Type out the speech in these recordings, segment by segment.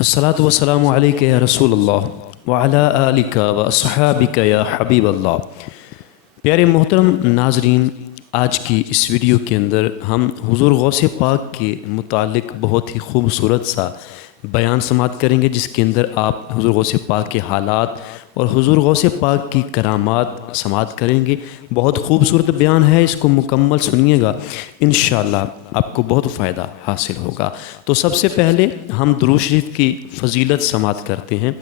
الصلاۃ والسلام علیک یا رسول اللہ وعلی آلک و اصحابک یا حبیب اللہ۔ پیارے محترم ناظرین، آج کی اس ویڈیو کے اندر ہم حضور غوث پاک کے متعلق بہت ہی خوبصورت سا بیان سماعت کریں گے، جس کے اندر آپ حضور غوث پاک کے حالات اور حضور غوث پاک کی کرامات سماعت کریں گے۔ بہت خوبصورت بیان ہے، اس کو مکمل سنیے گا، انشاءاللہ آپ کو بہت فائدہ حاصل ہوگا۔ تو سب سے پہلے ہم درود شریف کی فضیلت سماعت کرتے ہیں۔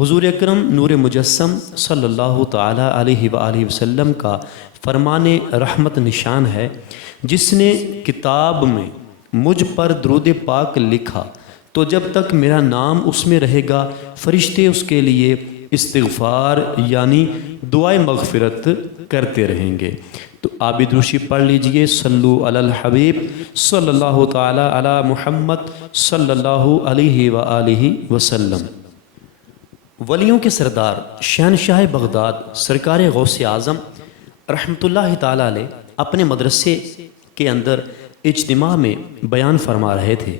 حضور اکرم نور مجسم صلی اللہ تعالی علیہ وآلہ وسلم کا فرمان رحمت نشان ہے، جس نے کتاب میں مجھ پر درود پاک لکھا تو جب تک میرا نام اس میں رہے گا فرشتے اس کے لیے استغفار یعنی دعائے مغفرت کرتے رہیں گے۔ تو آپ بھی درود شریف پڑھ لیجئے، صلو علی الحبیب صلی اللہ تعالی علی محمد صلی اللہ علیہ وآلہ وسلم۔ ولیوں کے سردار شہنشاہ بغداد سرکار غوث اعظم رحمۃ اللہ تعالی علیہ اپنے مدرسے کے اندر اجتماع میں بیان فرما رہے تھے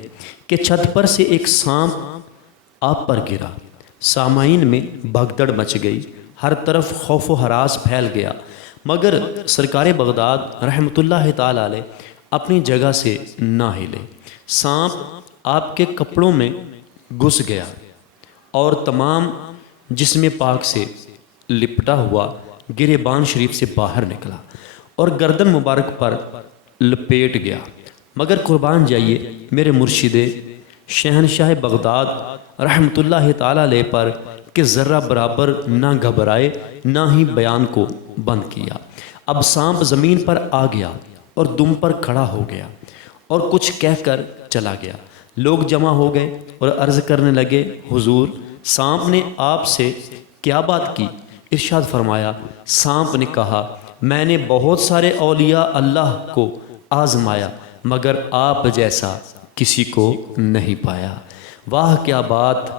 کہ چھت پر سے ایک سانپ آپ پر گرا۔ سامعین میں بھگدڑ مچ گئی، ہر طرف خوف و ہراس پھیل گیا، مگر سرکار بغداد رحمۃ اللہ تعالی علیہ اپنی جگہ سے نہ ہلے۔ سانپ آپ کے کپڑوں میں گھس گیا اور تمام جسم پاک سے لپٹا ہوا گریبان شریف سے باہر نکلا اور گردن مبارک پر لپیٹ گیا، مگر قربان جائیے میرے مرشد شہنشاہ بغداد رحمۃ اللہ تعالی علیہ پر کہ ذرہ برابر نہ گھبرائے نہ ہی بیان کو بند کیا۔ اب سانپ زمین پر آ گیا اور دم پر کھڑا ہو گیا اور کچھ کہہ کر چلا گیا۔ لوگ جمع ہو گئے اور عرض کرنے لگے، حضور سانپ نے آپ سے کیا بات کی؟ ارشاد فرمایا، سانپ نے کہا، میں نے بہت سارے اولیاء اللہ کو آزمایا مگر آپ جیسا کسی کو نہیں پایا۔ واہ کیا بات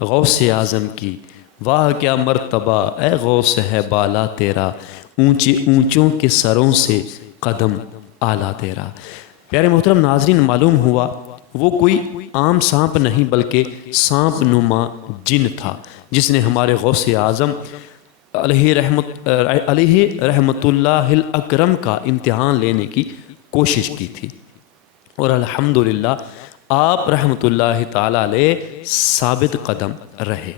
غوث اعظم کی، واہ کیا مرتبہ اے غوث ہے بالا تیرا، اونچے اونچوں کے سروں سے قدم اعلیٰ تیرا۔ پیارے محترم ناظرین، معلوم ہوا وہ کوئی عام سانپ نہیں بلکہ سانپ نما جن تھا، جس نے ہمارے غوث اعظم علیہ رحمت اللہ الاکرم کا امتحان لینے کی کوشش کی تھی، اور الحمدللہ آپ رحمت اللہ تعالی علیہ ثابت قدم رہے۔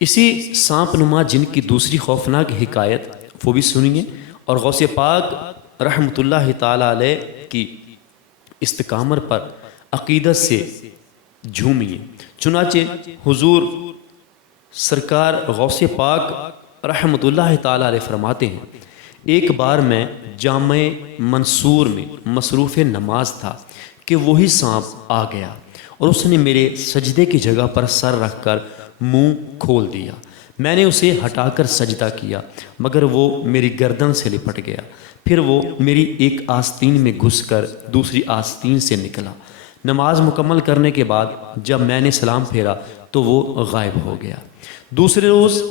اسی سانپ نما جن کی دوسری خوفناک حکایت وہ بھی سنیے اور غوث پاک رحمت اللہ تعالی علیہ کی استقامت پر عقیدت سے جھومیے۔ چنانچہ حضور سرکار غوث پاک رحمت اللہ تعالی علیہ فرماتے ہیں، ایک بار میں جامع منصور میں مصروف نماز تھا کہ وہی سانپ آ گیا اور اس نے میرے سجدے کی جگہ پر سر رکھ کر منہ کھول دیا۔ میں نے اسے ہٹا کر سجدہ کیا مگر وہ میری گردن سے لپٹ گیا، پھر وہ میری ایک آستین میں گھس کر دوسری آستین سے نکلا۔ نماز مکمل کرنے کے بعد جب میں نے سلام پھیرا تو وہ غائب ہو گیا۔ دوسرے روز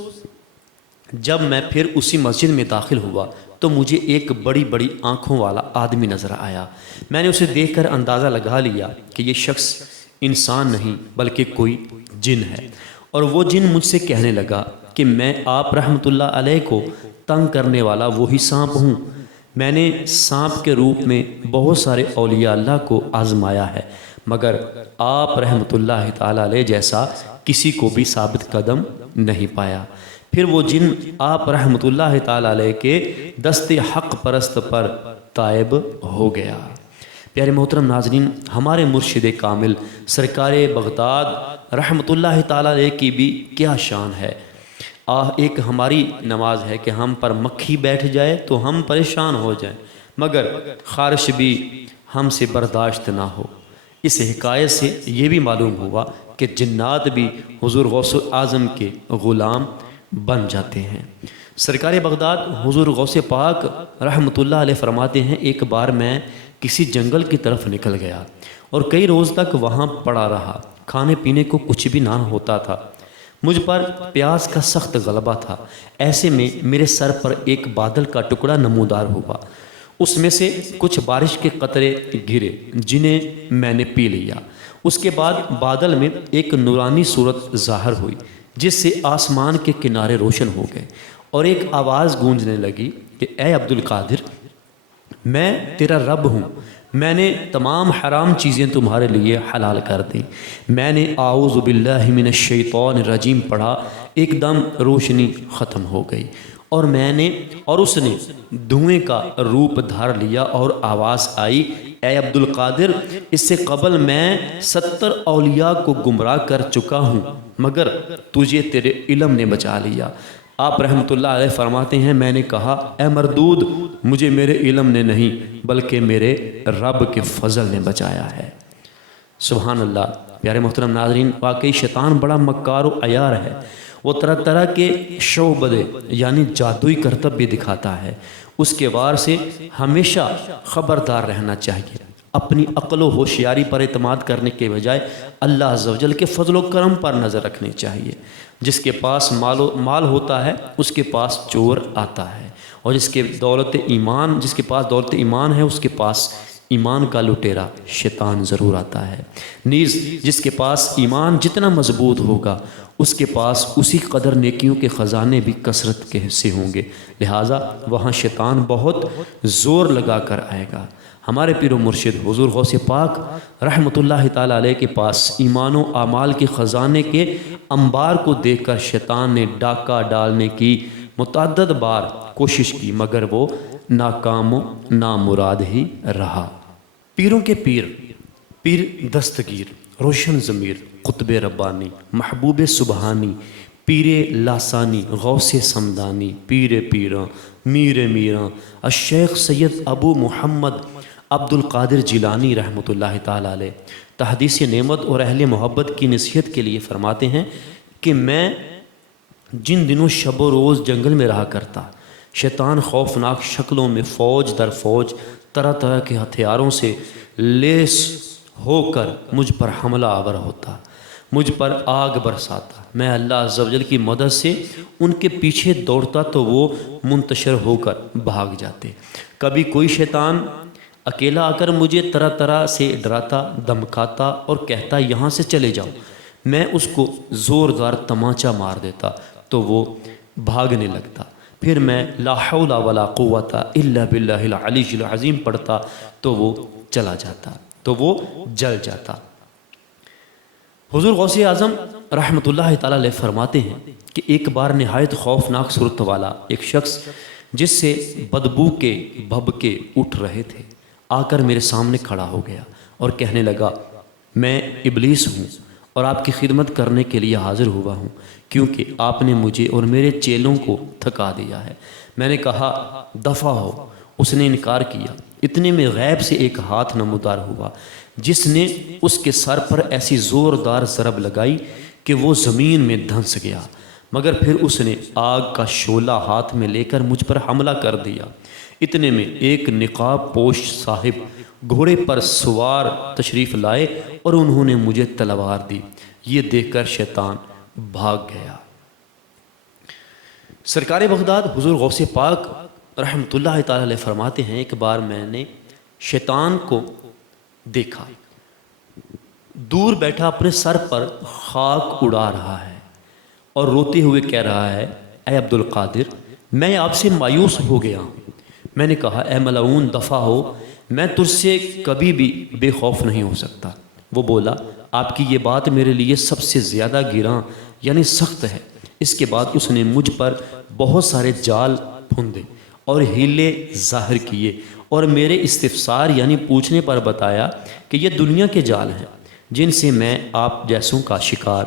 جب میں پھر اسی مسجد میں داخل ہوا تو مجھے ایک بڑی بڑی آنکھوں والا آدمی نظر آیا۔ میں نے اسے دیکھ کر اندازہ لگا لیا کہ یہ شخص انسان نہیں بلکہ کوئی جن ہے، اور وہ جن مجھ سے کہنے لگا کہ میں آپ رحمت اللہ علیہ کو تنگ کرنے والا وہی سانپ ہوں۔ میں نے سانپ کے روپ میں بہت سارے اولیاء اللہ کو آزمایا ہے مگر آپ رحمت اللہ تعالی علیہ جیسا کسی کو بھی ثابت قدم نہیں پایا۔ پھر وہ جن آپ رحمت اللہ تعالی علیہ کے دست حق پرست پر طائب ہو گیا۔ پیارے محترم ناظرین، ہمارے مرشد کامل سرکار بغداد رحمت اللہ تعالی علیہ کی بھی کیا شان ہے۔ ایک ہماری نماز ہے کہ ہم پر مکھی بیٹھ جائے تو ہم پریشان ہو جائیں مگر خارش بھی ہم سے برداشت نہ ہو۔ اس حکایت سے یہ بھی معلوم ہوا کہ جنات بھی حضور غوث اعظم کے غلام بن جاتے ہیں۔ سرکار بغداد حضور غوث پاک رحمت اللہ علیہ فرماتے ہیں، ایک بار میں کسی جنگل کی طرف نکل گیا اور کئی روز تک وہاں پڑا رہا، کھانے پینے کو کچھ بھی نہ ہوتا تھا، مجھ پر پیاس کا سخت غلبہ تھا۔ ایسے میں میرے سر پر ایک بادل کا ٹکڑا نمودار ہوا، اس میں سے کچھ بارش کے قطرے گرے جنہیں میں نے پی لیا۔ اس کے بعد بادل میں ایک نورانی صورت ظاہر ہوئی جس سے آسمان کے کنارے روشن ہو گئے، اور ایک آواز گونجنے لگی کہ اے عبد القادر، میں تیرا رب ہوں، میں نے تمام حرام چیزیں تمہارے لیے حلال کر دیں۔ میں نے اعوذ باللہ من الشیطان الرجیم پڑھا، ایک دم روشنی ختم ہو گئی، اور اس نے دھوئیں کا روپ دھار لیا، اور آواز آئی، اے عبد القادر، اس سے قبل میں 70 اولیاء کو گمراہ کر چکا ہوں، مگر تجھے تیرے علم نے بچا لیا۔ آپ رحمۃ اللہ علیہ فرماتے ہیں، میں نے کہا، اے مردود، مجھے میرے علم نے نہیں بلکہ میرے رب کے فضل نے بچایا ہے۔ سبحان اللہ۔ پیارے محترم ناظرین، واقعی شیطان بڑا مکار و عیار ہے، وہ طرح طرح کے شعبدے یعنی جادوئی کرتب بھی دکھاتا ہے۔ اس کے وار سے ہمیشہ خبردار رہنا چاہیے، اپنی عقل و ہوشیاری پر اعتماد کرنے کے بجائے اللہ عز و جل کے فضل و کرم پر نظر رکھنی چاہیے۔ جس کے پاس مال ہوتا ہے اس کے پاس چور آتا ہے، اور جس کے پاس دولت ایمان ہے اس کے پاس ایمان کا لٹیرا شیطان ضرور آتا ہے۔ نیز جس کے پاس ایمان جتنا مضبوط ہوگا اس کے پاس اسی قدر نیکیوں کے خزانے بھی کثرت کے سے ہوں گے، لہٰذا وہاں شیطان بہت زور لگا کر آئے گا۔ ہمارے پیر و مرشد حضور غوث پاک رحمۃ اللہ تعالیٰ علیہ کے پاس ایمان و اعمال کے خزانے کے انبار کو دیکھ کر شیطان نے ڈاکہ ڈالنے کی متعدد بار کوشش کی، مگر وہ ناکام و نامراد ہی رہا۔ پیروں کے پیر دستگیر، روشن ضمیر، قطب ربانی، محبوب سبحانی، پیر لاسانی، غوث سمدانی، پیر پیراں، میر میراں، الشیخ سید ابو محمد عبد القادر جیلانی رحمۃ اللہ تعالیٰ علیہ تحدیث نعمت اور اہل محبت کی نصیحت کے لیے فرماتے ہیں کہ میں جن دنوں شب و روز جنگل میں رہا کرتا، شیطان خوفناک شکلوں میں فوج در فوج طرح طرح کے ہتھیاروں سے لیس ہو کر مجھ پر حملہ آور ہوتا، مجھ پر آگ برساتا، میں اللہ عز و جل کی مدد سے ان کے پیچھے دوڑتا تو وہ منتشر ہو کر بھاگ جاتے۔ کبھی کوئی شیطان اکیلا آ کر مجھے طرح طرح سے ڈراتا، دمکاتا اور کہتا یہاں سے چلے جاؤ، میں اس کو زوردار تمانچہ مار دیتا تو وہ بھاگنے لگتا، پھر میں لا حول ولا قوت الا باللہ العلی العظیم پڑھتا تو وہ چلا جاتا، تو وہ جل جاتا۔ حضور غوث اعظم رحمۃ اللہ تعالیٰ علیہ فرماتے ہیں کہ ایک بار نہایت خوفناک صورت والا ایک شخص جس سے بدبو کے بھبکے اٹھ رہے تھے آ کر میرے سامنے کھڑا ہو گیا اور کہنے لگا، میں ابلیس ہوں اور آپ کی خدمت کرنے کے لیے حاضر ہوا ہوں، کیونکہ آپ نے مجھے اور میرے چیلوں کو تھکا دیا ہے۔ میں نے کہا دفع ہو، اس نے انکار کیا۔ اتنے میں غیب سے ایک ہاتھ نمودار ہوا جس نے اس کے سر پر ایسی زوردار ضرب لگائی کہ وہ زمین میں دھنس گیا، مگر پھر اس نے آگ کا شعلہ ہاتھ میں لے کر مجھ پر حملہ کر دیا۔ اتنے میں ایک نقاب پوش صاحب گھوڑے پر سوار تشریف لائے اور انہوں نے مجھے تلوار دی، یہ دیکھ کر شیطان بھاگ گیا۔ سرکار بغداد حضور غوث پاک رحمۃ اللہ تعالی علیہ فرماتے ہیں، ایک بار میں نے شیطان کو دیکھا، دور بیٹھا اپنے سر پر خاک اڑا رہا ہے اور روتے ہوئے کہہ رہا ہے، اے عبد القادر، میں آپ سے مایوس ہو گیا ہوں۔ میں نے کہا، اے ملعون دفع ہو، میں تجھ سے کبھی بھی بے خوف نہیں ہو سکتا۔ وہ بولا، آپ کی یہ بات میرے لیے سب سے زیادہ گراں یعنی سخت ہے۔ اس کے بعد اس نے مجھ پر بہت سارے جال پھندے اور ہیلے ظاہر کیے اور میرے استفسار یعنی پوچھنے پر بتایا کہ یہ دنیا کے جال ہیں جن سے میں آپ جیسوں کا شکار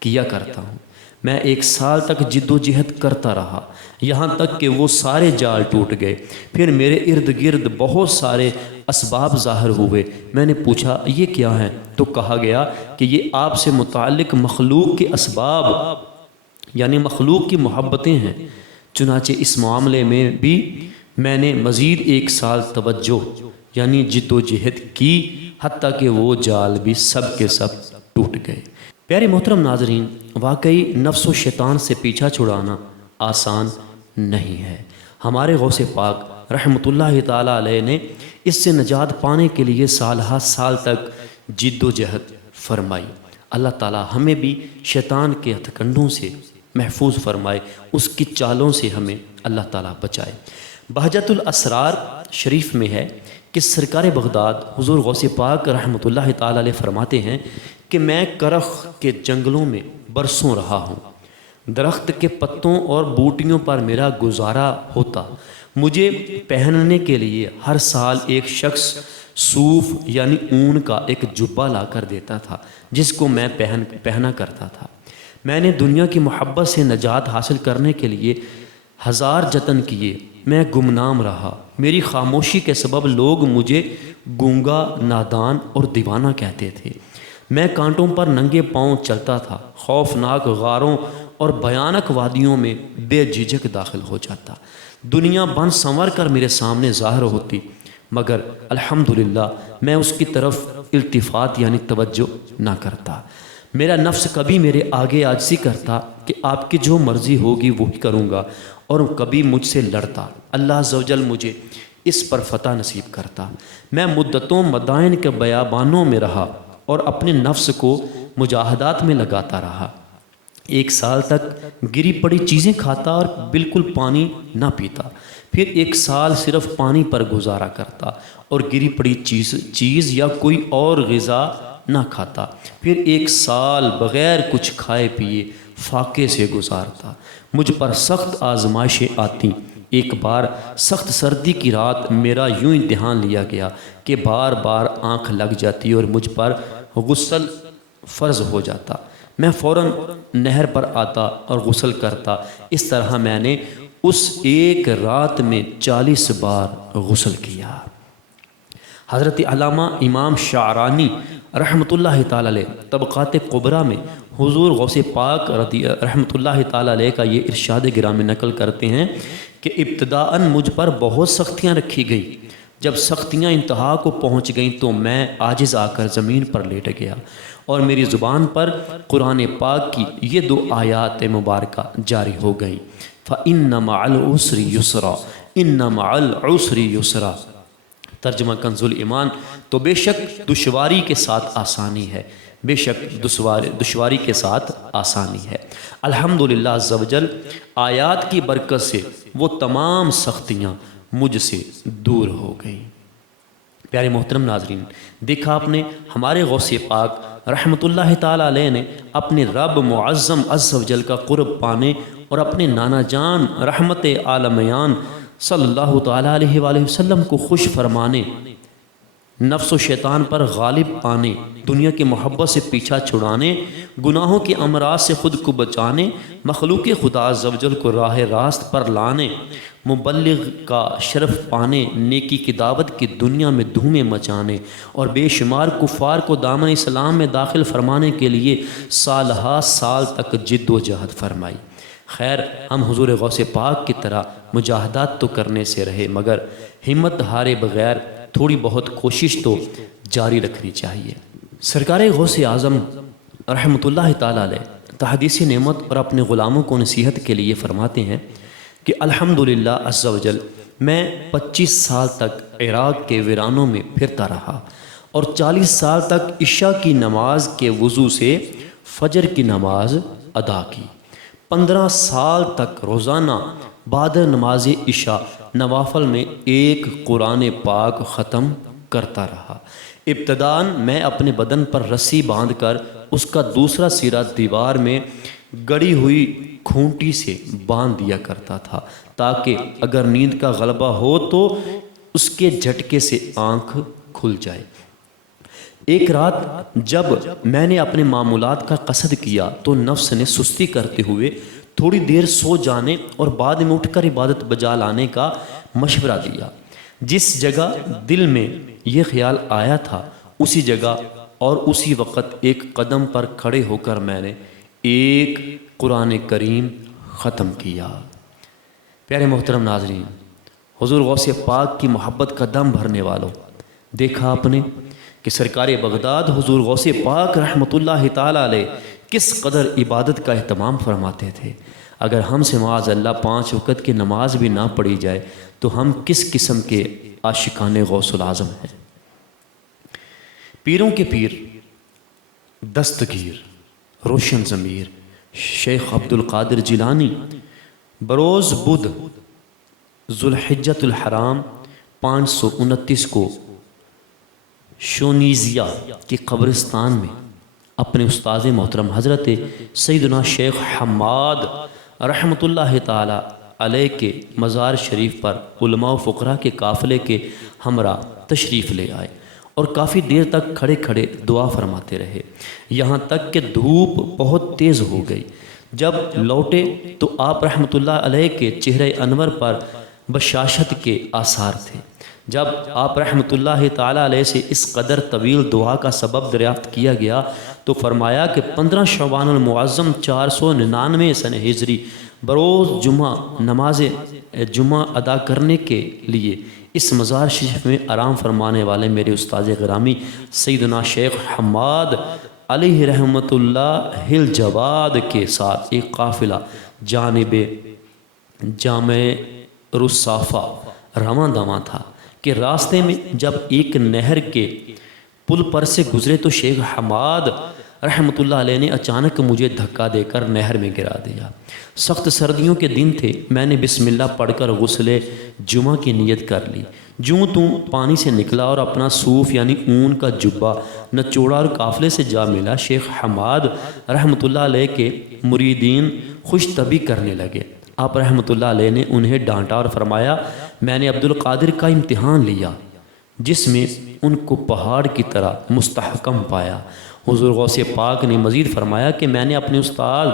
کیا کرتا ہوں۔ میں 1 سال تک جد و جہد کرتا رہا، یہاں تک کہ وہ سارے جال ٹوٹ گئے۔ پھر میرے ارد گرد بہت سارے اسباب ظاہر ہوئے۔ میں نے پوچھا یہ کیا ہیں؟ تو کہا گیا کہ یہ آپ سے متعلق مخلوق کے اسباب یعنی مخلوق کی محبتیں ہیں۔ چنانچہ اس معاملے میں بھی میں نے مزید 1 سال توجہ یعنی جد و جہد کی، حتیٰ کہ وہ جال بھی سب کے سب ٹوٹ گئے۔ پیارے محترم ناظرین، واقعی نفس و شیطان سے پیچھا چھڑانا آسان نہیں ہے۔ ہمارے غوث پاک رحمۃ اللہ تعالیٰ علیہ نے اس سے نجات پانے کے لیے سال ہا سال تک جد و جہد فرمائی۔ اللہ تعالی ہمیں بھی شیطان کے ہتھ کنڈوں سے محفوظ فرمائے، اس کی چالوں سے ہمیں اللہ تعالی بچائے۔ بہجت الاسرار شریف میں ہے کہ سرکار بغداد حضور غوث پاک رحمۃ اللہ تعالی علیہ فرماتے ہیں کہ میں کرخ کے جنگلوں میں برسوں رہا ہوں، درخت کے پتوں اور بوٹیوں پر میرا گزارا ہوتا، مجھے پہننے کے لیے ہر سال ایک شخص صوف یعنی اون کا ایک جبہ لا کر دیتا تھا جس کو میں پہنا کرتا تھا۔ میں نے دنیا کی محبت سے نجات حاصل کرنے کے لیے ہزار جتن کیے، میں گمنام رہا، میری خاموشی کے سبب لوگ مجھے گونگا، نادان اور دیوانہ کہتے تھے۔ میں کانٹوں پر ننگے پاؤں چلتا تھا، خوفناک غاروں اور بھیانک وادیوں میں بے جھجک داخل ہو جاتا، دنیا بن سنور کر میرے سامنے ظاہر ہوتی، مگر الحمدللہ میں اس کی طرف التفات یعنی توجہ نہ کرتا۔ میرا نفس کبھی میرے آگے عاجزی کرتا کہ آپ کی جو مرضی ہوگی وہی کروں گا، اور کبھی مجھ سے لڑتا، اللہ عز و جل مجھے اس پر فتح نصیب کرتا۔ میں مدتوں مدائن کے بیابانوں میں رہا اور اپنے نفس کو مجاہدات میں لگاتا رہا، 1 سال تک گری پڑی چیزیں کھاتا اور بالکل پانی نہ پیتا، پھر 1 سال صرف پانی پر گزارا کرتا اور گری پڑی چیز یا کوئی اور غذا نہ کھاتا، پھر 1 سال بغیر کچھ کھائے پیے فاقے سے گزارتا۔ مجھ پر سخت آزمائشیں آتیں، ایک بار سخت سردی کی رات میرا یوں امتحان لیا گیا کہ بار بار آنکھ لگ جاتی اور مجھ پر غسل فرض ہو جاتا، میں فوراً نہر پر آتا اور غسل کرتا۔ اس طرح میں نے اس ایک رات میں 40 بار غسل کیا۔ حضرت علامہ امام شعرانی رحمۃ اللہ تعالی علیہ طبقات کبریٰ میں حضور غوث پاک رحمۃ اللہ تعالی علیہ کا یہ ارشاد گرامی نقل کرتے ہیں کہ ابتداءً مجھ پر بہت سختیاں رکھی گئیں، جب سختیاں انتہا کو پہنچ گئیں تو میں عاجز آ کر زمین پر لیٹ گیا اور میری زبان پر قرآن پاک کی یہ 2 آیات مبارکہ جاری ہو گئیں، فَإِنَّ مَعَ الْعُسْرِ يُسْرًا إِنَّ مَعَ الْعُسْرِ يُسْرًا۔ ترجمہ کنز الایمان، تو بے شک دشواری کے ساتھ آسانی ہے، بے شک دشواری کے ساتھ آسانی ہے۔ الحمدللہ عز و جل آیات کی برکت سے وہ تمام سختیاں مجھ سے دور ہو گئیں۔ پیارے محترم ناظرین، دیکھا آپ نے ہمارے غوث پاک رحمۃ اللہ تعالی علیہ نے اپنے رب معظم عز و جل کا قرب پانے اور اپنے نانا جان رحمت عالمیان صلی اللہ تعالی علیہ وآلہ وسلم کو خوش فرمانے، نفس و شیطان پر غالب آنے، دنیا کی محبت سے پیچھا چھڑانے، گناہوں کے امراض سے خود کو بچانے، مخلوق خدا عز و جل کو راہ راست پر لانے، مبلغ کا شرف پانے، نیکی کی دعوت کی دنیا میں دھومیں مچانے اور بے شمار کفار کو دامن اسلام میں داخل فرمانے کے لیے سالہا سال تک جد و جہد فرمائی۔ خیر، ہم حضور غوث پاک کی طرح مجاہدات تو کرنے سے رہے، مگر ہمت ہارے بغیر تھوڑی بہت کوشش تو جاری رکھنی چاہیے۔ سرکار غوث اعظم رحمۃ اللہ تعالی علیہ تحدیث نعمت اور اپنے غلاموں کو نصیحت کے لیے فرماتے ہیں کہ الحمدللہ عز و جل میں 25 سال تک عراق کے ویرانوں میں پھرتا رہا اور 40 سال تک عشاء کی نماز کے وضو سے فجر کی نماز ادا کی، 15 سال تک روزانہ بعد نماز عشاء نوافل میں ایک قرآن پاک ختم کرتا رہا۔ ابتداءً میں اپنے بدن پر رسی باندھ کر اس کا دوسرا سرا دیوار میں گڑی ہوئی کھونٹی سے باندھ دیا کرتا تھا تاکہ اگر نیند کا غلبہ ہو تو اس کے جھٹکے سے آنکھ کھل جائے۔ ایک رات جب میں نے اپنے معمولات کا قصد کیا تو نفس نے سستی کرتے ہوئے تھوڑی دیر سو جانے اور بعد میں اٹھ کر عبادت بجا لانے کا مشورہ دیا۔ جس جگہ دل میں یہ خیال آیا تھا اسی جگہ اور اسی وقت ایک قدم پر کھڑے ہو کر میں نے ایک قرآن کریم ختم کیا۔ پیارے محترم ناظرین، حضور غوث پاک کی محبت کا دم بھرنے والوں، دیکھا آپ نے کہ سرکار بغداد حضور غوث پاک رحمۃ اللہ تعالی علیہ کس قدر عبادت کا اہتمام فرماتے تھے۔ اگر ہم سے معاذ اللہ 5 وقت کی نماز بھی نہ پڑھی جائے تو ہم کس قسم کے عاشقان غوث العظم ہیں۔ پیروں کے پیر دستگیر روشن ضمیر شیخ عبد القادر جیلانی بروز بدھ ذوالحجۃ الحرام 529 کو شونیزیا کے قبرستان میں اپنے استاذ محترم حضرت سیدنا شیخ حماد رحمۃ اللہ تعالی علیہ کے مزار شریف پر علماء و فقراء کے قافلے کے ہمراہ تشریف لے آئے اور کافی دیر تک کھڑے کھڑے دعا فرماتے رہے، یہاں تک کہ دھوپ بہت تیز ہو گئی۔ جب لوٹے تو آپ رحمۃ اللہ علیہ کے چہرے انور پر بشاشت کے آثار تھے۔ جب آپ رحمۃ اللہ تعالیٰ علیہ سے اس قدر طویل دعا کا سبب دریافت کیا گیا تو فرمایا کہ 15 شعبان المعظم 499 سن ہجری بروز جمعہ نماز جمعہ ادا کرنے کے لیے اس مزار شریف میں آرام فرمانے والے میرے استاذ گرامی سیدنا شیخ حماد علیہ رحمۃ اللہ الجواد کے ساتھ ایک قافلہ جانب جامع رصافہ رواں دواں تھا کہ راستے میں جب ایک نہر کے پل پر سے گزرے تو شیخ حماد رحمۃ اللہ علیہ نے اچانک مجھے دھکا دے کر نہر میں گرا دیا۔ سخت سردیوں کے دن تھے، میں نے بسم اللہ پڑھ کر غسل جمعہ کی نیت کر لی۔ جوں تو پانی سے نکلا اور اپنا صوف یعنی اون کا جبہ نچوڑا اور قافلے سے جا ملا، شیخ حماد رحمۃ اللہ علیہ کے مریدین خوش طبی کرنے لگے۔ آپ رحمۃ اللہ علیہ نے انہیں ڈانٹا اور فرمایا، میں نے عبد القادر کا امتحان لیا جس میں ان کو پہاڑ کی طرح مستحکم پایا۔ حضور غوث پاک نے مزید فرمایا کہ میں نے اپنے استاد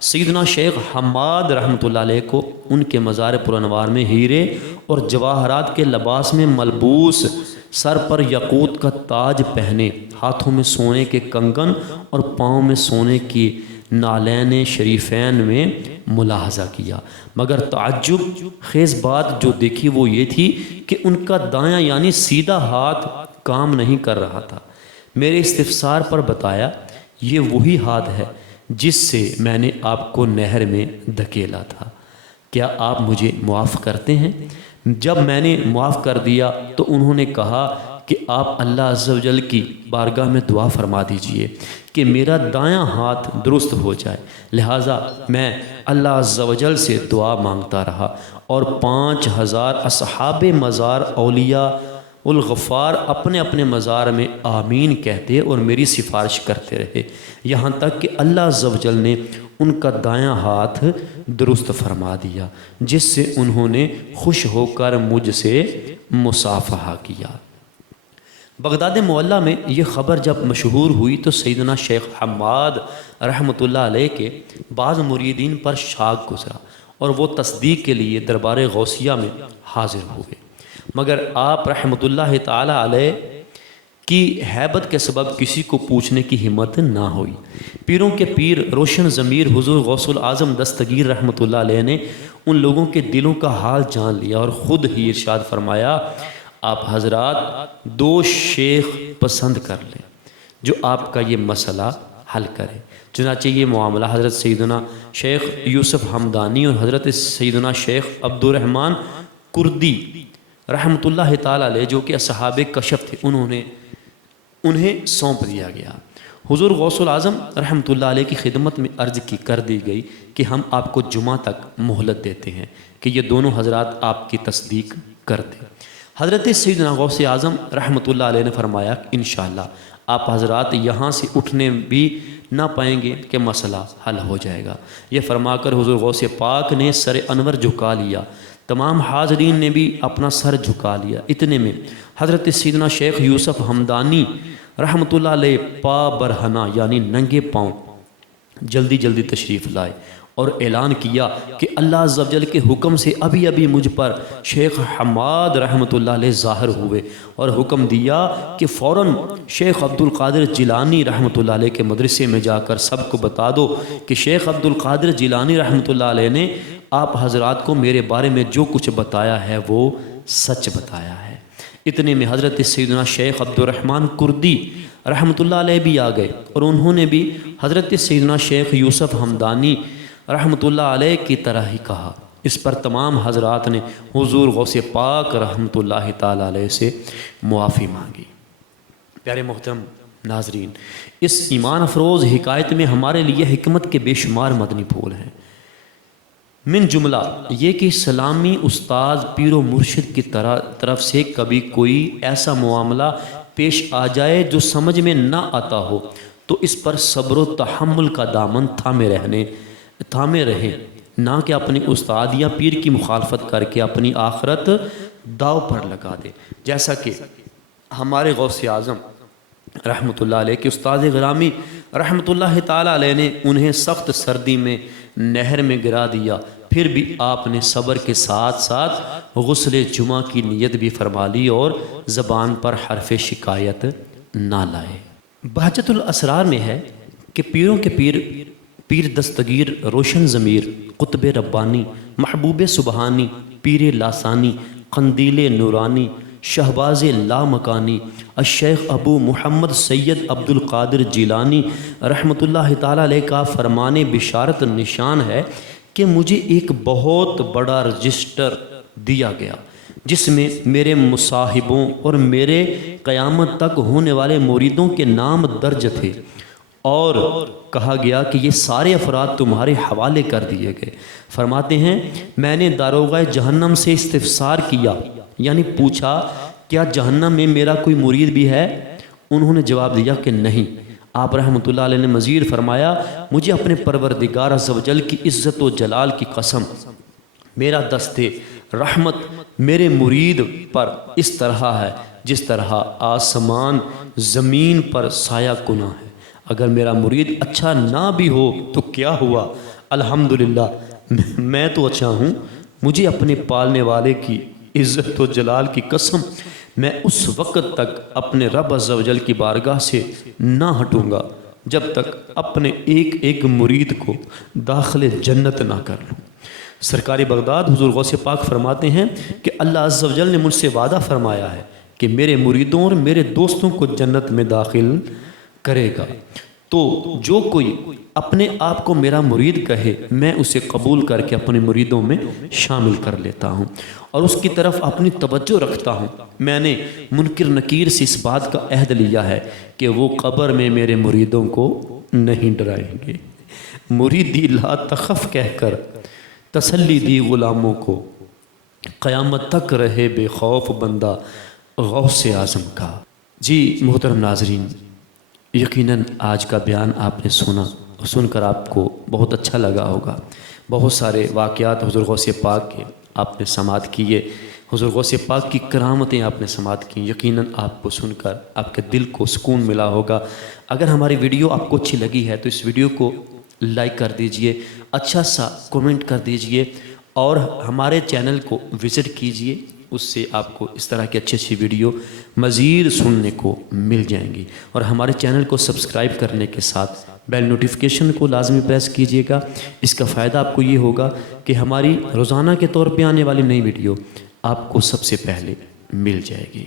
سیدنا شیخ حماد رحمۃ اللہ علیہ کو ان کے مزار پرانوار میں ہیرے اور جواہرات کے لباس میں ملبوس، سر پر یاقوت کا تاج پہنے، ہاتھوں میں سونے کے کنگن اور پاؤں میں سونے کی نالین شریفین میں ملاحظہ کیا، مگر تعجب خیز بات جو دیکھی وہ یہ تھی کہ ان کا دایاں یعنی سیدھا ہاتھ کام نہیں کر رہا تھا۔ میرے استفسار پر بتایا، یہ وہی ہاتھ ہے جس سے میں نے آپ کو نہر میں دھکیلا تھا، کیا آپ مجھے معاف کرتے ہیں؟ جب میں نے معاف کر دیا تو انہوں نے کہا کہ آپ اللہ عز و جل کی بارگاہ میں دعا فرما دیجئے کہ میرا دایاں ہاتھ درست ہو جائے۔ لہٰذا میں اللہ عز و جل سے دعا مانگتا رہا اور 5000 اصحاب مزار اولیاء الغفار اپنے اپنے مزار میں آمین کہتے اور میری سفارش کرتے رہے، یہاں تک کہ اللہ عز و جل نے ان کا دایاں ہاتھ درست فرما دیا، جس سے انہوں نے خوش ہو کر مجھ سے مصافحہ کیا۔ بغداد معلیٰ میں یہ خبر جب مشہور ہوئی تو سیدنا شیخ حماد رحمۃ اللہ علیہ کے بعض مریدین پر شاک گزرا اور وہ تصدیق کے لیے دربار غوثیہ میں حاضر ہوئے، مگر آپ رحمۃ اللہ تعالی علیہ کی ہیبت کے سبب کسی کو پوچھنے کی ہمت نہ ہوئی۔ پیروں کے پیر روشن ضمیر حضور غوث العظم دستگیر رحمۃ اللہ علیہ نے ان لوگوں کے دلوں کا حال جان لیا اور خود ہی ارشاد فرمایا، آپ حضرات 2 شیخ پسند کر لیں جو آپ کا یہ مسئلہ حل کرے۔ چنانچہ یہ معاملہ حضرت سیدنا شیخ یوسف حمدانی اور حضرت سیدنا شیخ عبد الرحمن کردی رحمۃ اللہ تعالی علیہ جو کہ اصحاب کشف تھے انہیں سونپ دیا گیا۔ حضور غوث العظم رحمۃ اللہ علیہ کی خدمت میں عرض کر دی گئی کہ ہم آپ کو جمعہ تک مہلت دیتے ہیں کہ یہ دونوں حضرات آپ کی تصدیق کر دیں۔ حضرت سیدنا غوث اعظم رحمۃ اللہ علیہ نے فرمایا کہ انشاءاللہ آپ حضرات یہاں سے اٹھنے بھی نہ پائیں گے کہ مسئلہ حل ہو جائے گا۔ یہ فرما کر حضور غوث پاک نے سر انور جھکا لیا، تمام حاضرین نے بھی اپنا سر جھکا لیا۔ اتنے میں حضرت سیدنا شیخ یوسف حمدانی رحمۃ اللہ علیہ پا برہنہ یعنی ننگے پاؤں جلدی جلدی تشریف لائے اور اعلان کیا کہ اللہ عز و جل کے حکم سے ابھی مجھ پر شیخ حماد رحمۃ اللہ علیہ ظاہر ہوئے اور حکم دیا کہ فوراً شیخ عبد القادر جیلانی رحمۃ اللہ علیہ کے مدرسے میں جا کر سب کو بتا دو کہ شیخ عبد القادر جیلانی رحمۃ اللہ علیہ نے آپ حضرات کو میرے بارے میں جو کچھ بتایا ہے وہ سچ بتایا ہے۔ اتنے میں حضرت سیدنا شیخ عبد الرحمن کردی رحمۃ اللہ علیہ بھی آ گئے اور انہوں نے بھی حضرت سیدنا شیخ یوسف حمدانی رحمۃ اللہ علیہ کی طرح ہی کہا۔ اس پر تمام حضرات نے حضور غوث پاک رحمۃ اللہ تعالی علیہ سے معافی مانگی۔ پیارے محترم ناظرین، اس ایمان افروز حکایت میں ہمارے لیے حکمت کے بے شمار مدنی پھول ہیں۔ من جملہ یہ کہ اسلامی استاذ پیر و مرشد کی طرف سے کبھی کوئی ایسا معاملہ پیش آ جائے جو سمجھ میں نہ آتا ہو تو اس پر صبر و تحمل کا دامن تھامے رہے، نہ کہ اپنے استاد یا پیر کی مخالفت کر کے اپنی آخرت داؤ پر لگا دے۔ جیسا کہ ہمارے غوث اعظم رحمۃ اللہ علیہ کے استاد گرامی رحمۃ اللہ تعالیٰ علیہ نے انہیں سخت سردی میں نہر میں گرا دیا، پھر بھی آپ نے صبر کے ساتھ ساتھ غسل جمعہ کی نیت بھی فرما لی اور زبان پر حرف شکایت نہ لائے۔ بہجت الاسرار میں ہے کہ پیروں کے پیر دستگیر روشن ضمیر قطب ربانی محبوب سبحانی پیر لاسانی قندیل نورانی شہباز لامکانی الشیخ ابو محمد سید عبد القادر جیلانی رحمۃ اللہ تعالیٰ علیہ کا فرمان بشارت نشان ہے کہ مجھے ایک بہت بڑا رجسٹر دیا گیا جس میں میرے مصاحبوں اور میرے قیامت تک ہونے والے مریدوں کے نام درج تھے، اور کہا گیا کہ یہ سارے افراد تمہارے حوالے کر دیے گئے۔ فرماتے ہیں میں نے داروغہ جہنم سے استفسار کیا، یعنی پوچھا کیا جہنم میں میرا کوئی مرید بھی ہے؟ انہوں نے جواب دیا کہ نہیں۔ آپ رحمۃ اللہ علیہ نے مزید فرمایا مجھے اپنے پروردگار عز و جل کی عزت و جلال کی قسم، میرا دست رحمت میرے مرید پر اس طرح ہے جس طرح آسمان زمین پر سایہ کنہ ہے۔ اگر میرا مرید اچھا نہ بھی ہو تو کیا ہوا، الحمدللہ میں تو اچھا ہوں۔ مجھے اپنے پالنے والے کی عزت و جلال کی قسم میں اس وقت تک اپنے رب عز و جل کی بارگاہ سے نہ ہٹوں گا جب تک اپنے ایک ایک مرید کو داخل جنت نہ کر لوں۔ سرکار بغداد حضور غوث پاک فرماتے ہیں کہ اللہ عز و جل نے مجھ سے وعدہ فرمایا ہے کہ میرے مریدوں اور میرے دوستوں کو جنت میں داخل کرے گا، تو جو کوئی اپنے آپ کو میرا مرید کہے میں اسے قبول کر کے اپنے مریدوں میں شامل کر لیتا ہوں اور اس کی طرف اپنی توجہ رکھتا ہوں۔ میں نے منکر نکیر سے اس بات کا عہد لیا ہے کہ وہ قبر میں میرے مریدوں کو نہیں ڈرائیں گے۔ مریدی لا تخف کہہ کر تسلی دی غلاموں کو، قیامت تک رہے بے خوف بندہ غوث اعظم کا۔ جی محترم ناظرین، یقیناً آج کا بیان آپ نے سن کر آپ کو بہت اچھا لگا ہوگا۔ بہت سارے واقعات حضور غوث پاک کے آپ نے سماعت کیے، حضور غوث پاک کی کرامتیں آپ نے سماعت کی۔ یقیناً آپ کو سن کر آپ کے دل کو سکون ملا ہوگا۔ اگر ہماری ویڈیو آپ کو اچھی لگی ہے تو اس ویڈیو کو لائک کر دیجئے، اچھا سا کومنٹ کر دیجئے اور ہمارے چینل کو وزٹ کیجئے، اس سے آپ کو اس طرح کی اچھی ویڈیو مزید سننے کو مل جائیں گی۔ اور ہمارے چینل کو سبسکرائب کرنے کے ساتھ بیل نوٹیفیکیشن کو لازمی پریس کیجئے گا۔ اس کا فائدہ آپ کو یہ ہوگا کہ ہماری روزانہ کے طور پہ آنے والی نئی ویڈیو آپ کو سب سے پہلے مل جائے گی۔